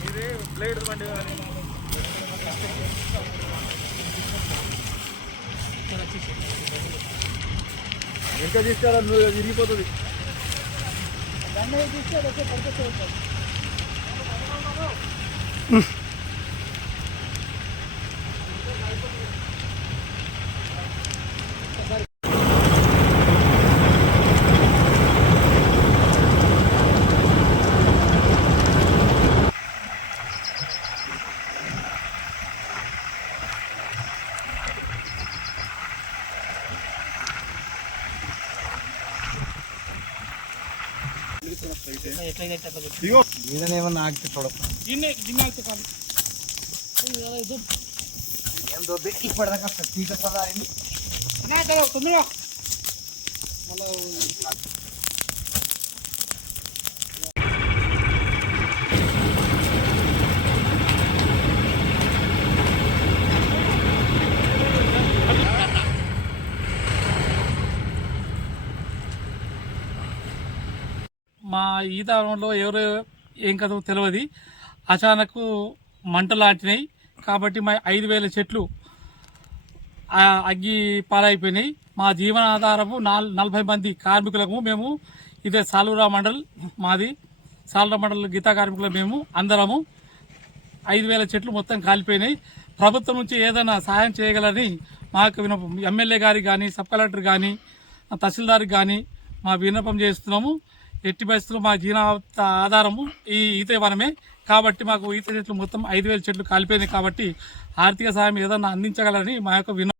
మీరే బ్లేడ్ బండి కానీ ఇంకా తీసుకురా, నువ్వు విరిగిపోతుంది. ఏమన్నా ఆగితే ఇప్పటిదాకా మా ఈతలో ఎవరు ఏం కదో తెలియదు, అచానకు మంటలు ఆటినాయి. కాబట్టి మా 5,000 చెట్లు అగ్గి పాలైపోయినాయి. మా జీవనాధారము 40 మంది కార్మికులకు. మేము ఇదే సాలూరా మండల్ మాది. సాలూరా మండల్ గీతా కార్మికులు మేము అందరము. 5,000 చెట్లు మొత్తం కాలిపోయినాయి. ప్రభుత్వం నుంచి ఏదైనా సహాయం చేయగలని మాకు విన్నపం, ఎమ్మెల్యే గారికి కానీ, సబ్ కలెక్టర్ కానీ, తహసీల్దార్కి కానీ మా విన్నపం చేస్తున్నాము. ఎట్టి పరిస్థితుల్లో మా జీవన ఆధారము ఈ ఈత వనమే. కాబట్టి మాకు ఈత చెట్లు మొత్తం 5,000 చెట్లు కాలిపోయినాయి. కాబట్టి ఆర్థిక సహాయం ఏదన్నా అందించగలని మా యొక్క విన్నపం.